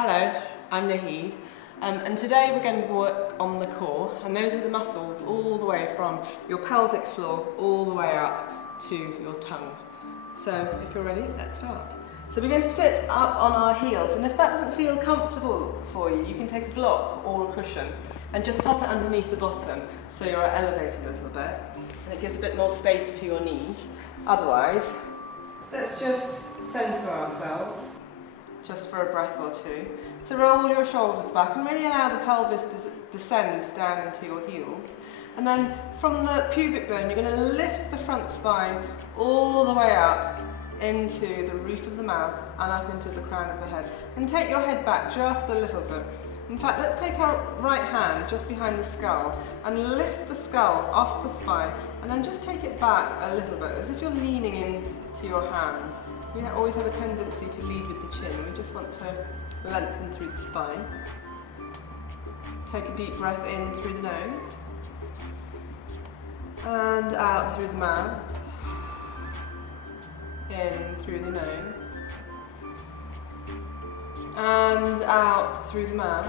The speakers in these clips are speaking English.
Hello, I'm Nahid, and today we're going to work on the core, and those are the muscles all the way from your pelvic floor all the way up to your tongue. So if you're ready, let's start. So we're going to sit up on our heels, and if that doesn't feel comfortable for you, you can take a block or a cushion and just pop it underneath the bottom so you're elevated a little bit, and it gives a bit more space to your knees. Otherwise, let's just centre ourselves just for a breath or two. So roll your shoulders back and really allow the pelvis to descend down into your heels. And then from the pubic bone, you're going to lift the front spine all the way up into the roof of the mouth and up into the crown of the head. And take your head back just a little bit. In fact, let's take our right hand just behind the skull and lift the skull off the spine, and then just take it back a little bit as if you're leaning into your hand. We always have a tendency to lead with the chin. We just want to lengthen through the spine. Take a deep breath in through the nose and out through the mouth. In through the nose and out through the mouth.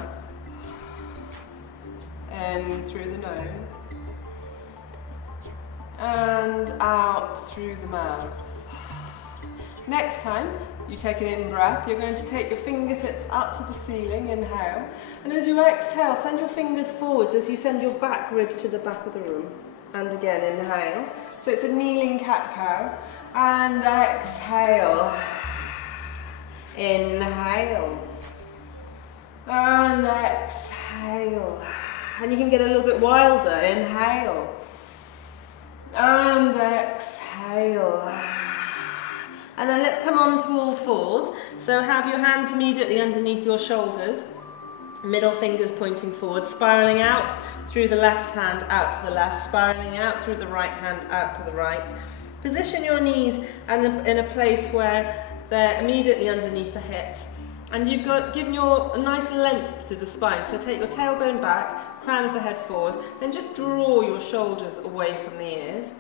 In through the nose and out through the mouth. Next time you take an in-breath, you're going to take your fingertips up to the ceiling, inhale, and as you exhale, send your fingers forwards as you send your back ribs to the back of the room. And again, inhale. So it's a kneeling cat-cow, and exhale. Inhale. And exhale. And you can get a little bit wilder, inhale. And exhale. And then let's come on to all fours. So have your hands immediately underneath your shoulders, middle fingers pointing forward, spiraling out through the left hand out to the left, spiraling out through the right hand out to the right. Position your knees in a place where they're immediately underneath the hips. And you've given a nice length to the spine. So take your tailbone back, crown of the head forward, then just draw your shoulders away from the ears.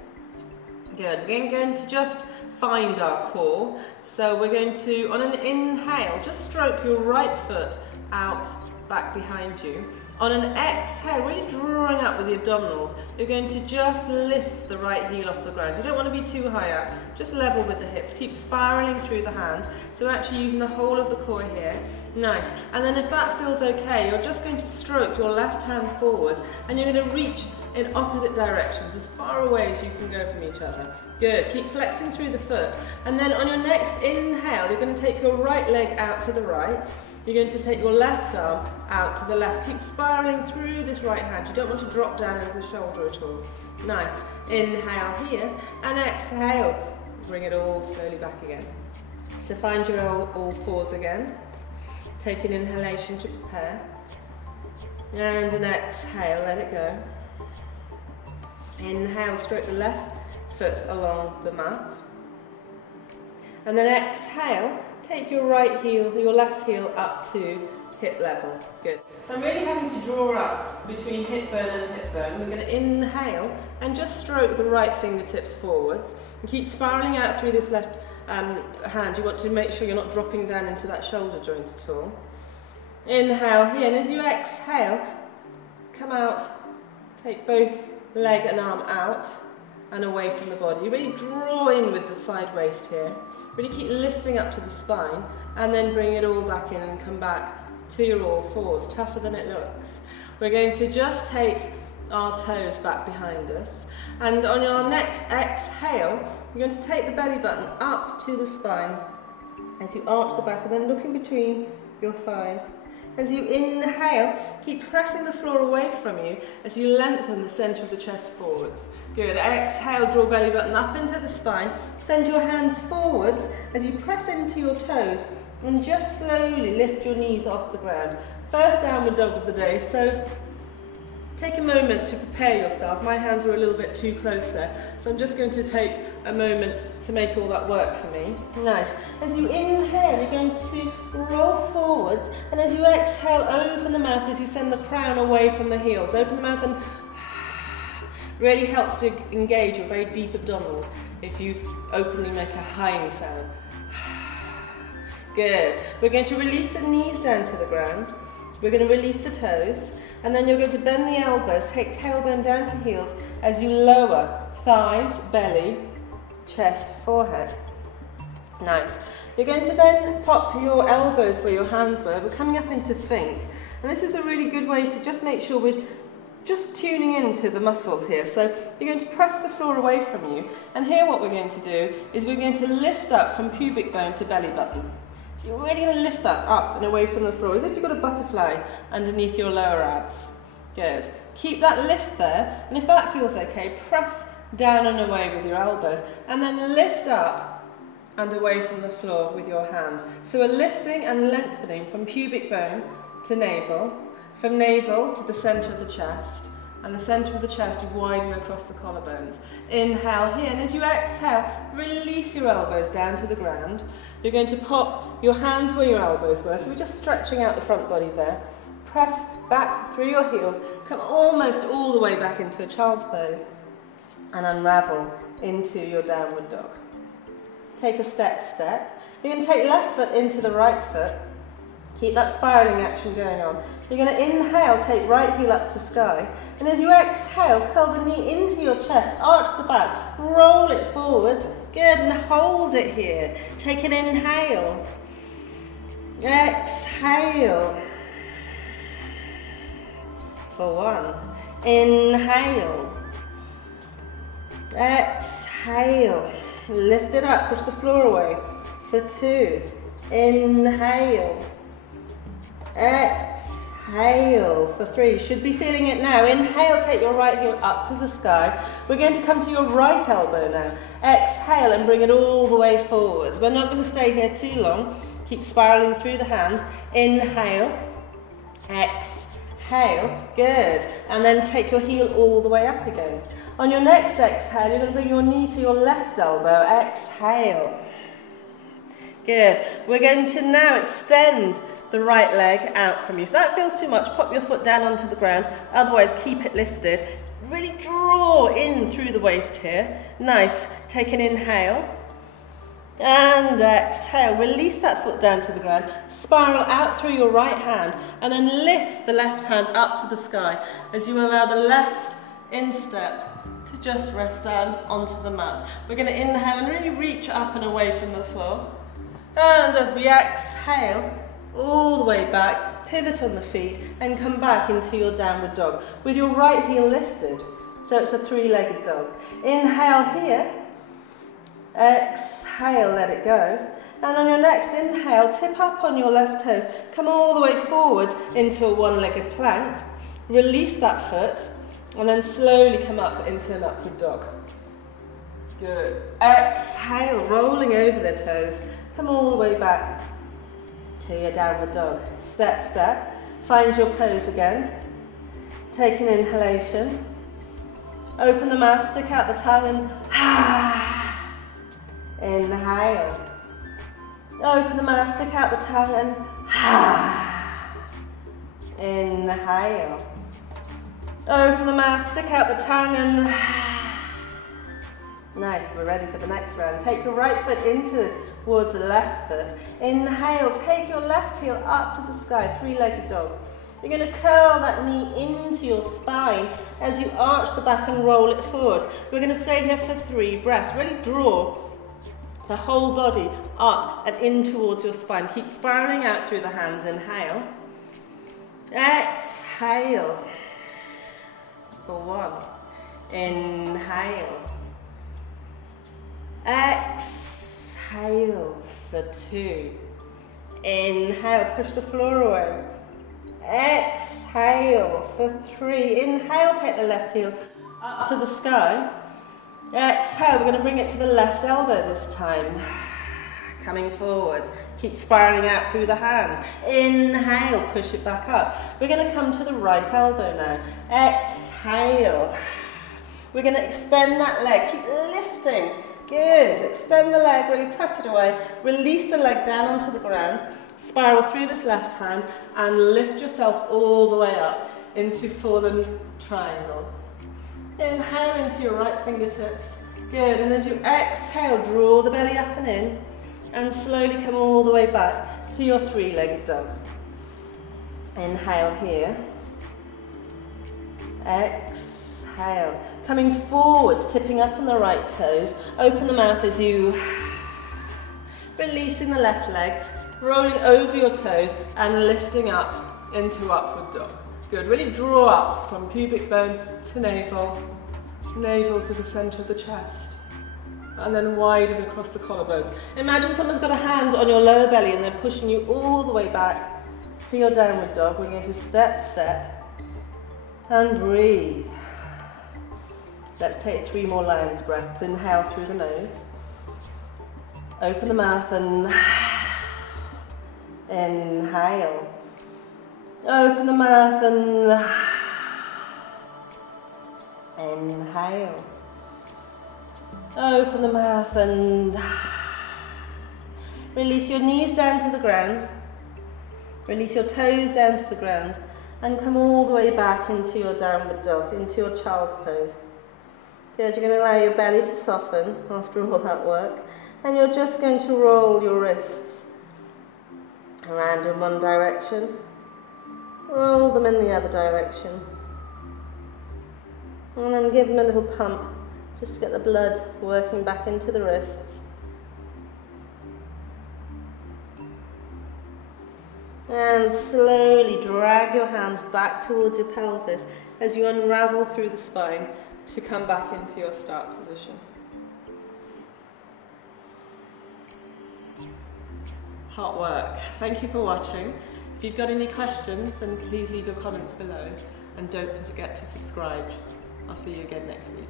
Good. We're going to just find our core. So we're going to, on an inhale, just stroke your right foot out back behind you. On an exhale, really drawing up with the abdominals, you're going to just lift the right heel off the ground. You don't want to be too high up, just level with the hips. Keep spiraling through the hands. So we're actually using the whole of the core here. Nice. And then if that feels okay, you're just going to stroke your left hand forwards and you're going to reach in opposite directions, as far away as you can go from each other. Good. Keep flexing through the foot. And then on your next inhale, you're going to take your right leg out to the right. You're going to take your left arm out to the left. Keep spiraling through this right hand. You don't want to drop down into the shoulder at all. Nice. Inhale here and exhale. Bring it all slowly back again. So find your all fours again. Take an inhalation to prepare. And an exhale, let it go. Inhale, stroke the left foot along the mat. And then exhale, take your right heel, your left heel up to hip level. Good. So I'm really having to draw up between hip bone and hip bone. We're going to inhale and just stroke the right fingertips forwards. And keep spiraling out through this left hand. You want to make sure you're not dropping down into that shoulder joint at all. Inhale here, and as you exhale, come out, take both leg and arm out and away from the body. You really draw in with the side waist here. Really keep lifting up to the spine and then bring it all back in and come back to your all fours. Tougher than it looks. We're going to just take our toes back behind us, and on your next exhale, you're going to take the belly button up to the spine as you arch the back and then look in between your thighs. As you inhale, keep pressing the floor away from you as you lengthen the centre of the chest forwards. Good. Exhale, draw belly button up into the spine. Send your hands forwards as you press into your toes and just slowly lift your knees off the ground. First downward dog of the day, so take a moment to prepare yourself. My hands are a little bit too close there, so I'm just going to take a moment to make all that work for me. Nice. As you inhale, you're going to roll forwards, and as you exhale, open the mouth as you send the crown away from the heels. Open the mouth and really helps to engage your very deep abdominals if you openly make a high sound. Good. We're going to release the knees down to the ground. We're going to release the toes. And then you're going to bend the elbows, take tailbone down to heels as you lower thighs, belly, chest, forehead. Nice. You're going to then pop your elbows where your hands were. We're coming up into Sphinx. And this is a really good way to just make sure we're just tuning into the muscles here. So you're going to press the floor away from you. And here what we're going to do is we're going to lift up from pubic bone to belly button. So you're really going to lift that up and away from the floor, as if you've got a butterfly underneath your lower abs. Good. Keep that lift there, and if that feels okay, press down and away with your elbows, and then lift up and away from the floor with your hands. So we're lifting and lengthening from pubic bone to navel, from navel to the centre of the chest, and the centre of the chest, you widen across the collarbones. Inhale here, and as you exhale, release your elbows down to the ground. You're going to pop your hands where your elbows were, so we're just stretching out the front body there. Press back through your heels, come almost all the way back into a child's pose, and unravel into your downward dog. Take a step. You're going to take left foot into the right foot. Keep that spiraling action going on. You're going to inhale, take right heel up to sky. And as you exhale, curl the knee into your chest, arch the back, roll it forwards. Good, and hold it here. Take an inhale. Exhale. For 1. Inhale. Exhale. Lift it up, push the floor away. For 2. Inhale. Exhale for 3. You should be feeling it now. Inhale, take your right heel up to the sky. We're going to come to your right elbow now. Exhale and bring it all the way forwards. We're not going to stay here too long. Keep spiraling through the hands. Inhale. Exhale. Good. And then take your heel all the way up again. On your next exhale, you're going to bring your knee to your left elbow. Exhale. Good. We're going to now extend the right leg out from you. If that feels too much, pop your foot down onto the ground. Otherwise, keep it lifted. Really draw in through the waist here. Nice. Take an inhale. And exhale. Release that foot down to the ground. Spiral out through your right hand. And then lift the left hand up to the sky as you allow the left instep to just rest down onto the mat. We're going to inhale and really reach up and away from the floor. And as we exhale, all the way back, pivot on the feet and come back into your downward dog with your right heel lifted. So it's a 3-legged dog. Inhale here, exhale, let it go. And on your next inhale, tip up on your left toes, come all the way forwards into a 1-legged plank. Release that foot and then slowly come up into an upward dog. Good. Exhale, rolling over the toes, come all the way back to your downward dog. Step. Find your pose again. Take an inhalation. Open the mouth, stick out the tongue and inhale. Open the mouth, stick out the tongue and inhale. Open the mouth, stick out the tongue and nice, we're ready for the next round. Take your right foot towards the left foot. Inhale, take your left heel up to the sky, 3-legged dog. You're going to curl that knee into your spine as you arch the back and roll it forward. We're going to stay here for 3 breaths. Really draw the whole body up and in towards your spine. Keep spiraling out through the hands. Inhale. Exhale. For 1. Inhale. Exhale for 2. Inhale, push the floor away. Exhale for 3. Inhale, take the left heel up to the sky. Exhale, we're going to bring it to the left elbow this time. Coming forwards. Keep spiraling out through the hands. Inhale, push it back up. We're going to come to the right elbow now. Exhale. We're going to extend that leg. Keep lifting. Good. Extend the leg, really press it away. Release the leg down onto the ground. Spiral through this left hand and lift yourself all the way up into fallen triangle. Inhale into your right fingertips. Good. And as you exhale, draw the belly up and in. And slowly come all the way back to your three-legged dog. Inhale here. Exhale. Coming forwards, tipping up on the right toes. Open the mouth as you releasing the left leg, rolling over your toes and lifting up into upward dog. Good, really draw up from pubic bone to navel, navel to the center of the chest, and then widen across the collarbones. Imagine someone's got a hand on your lower belly and they're pushing you all the way back to your downward dog. We're going to step, step, and breathe. Let's take 3 more lion's breaths. Inhale through the nose. Open the mouth and inhale. Open the mouth and inhale. Open the mouth and release your knees down to the ground. Release your toes down to the ground and come all the way back into your downward dog, into your child's pose. Good, you're going to allow your belly to soften after all that work. And you're just going to roll your wrists around in one direction. Roll them in the other direction. And then give them a little pump just to get the blood working back into the wrists. And slowly drag your hands back towards your pelvis as you unravel through the spine to come back into your start position. Hot work. Thank you for watching. If you've got any questions, then please leave your comments below and don't forget to subscribe. I'll see you again next week.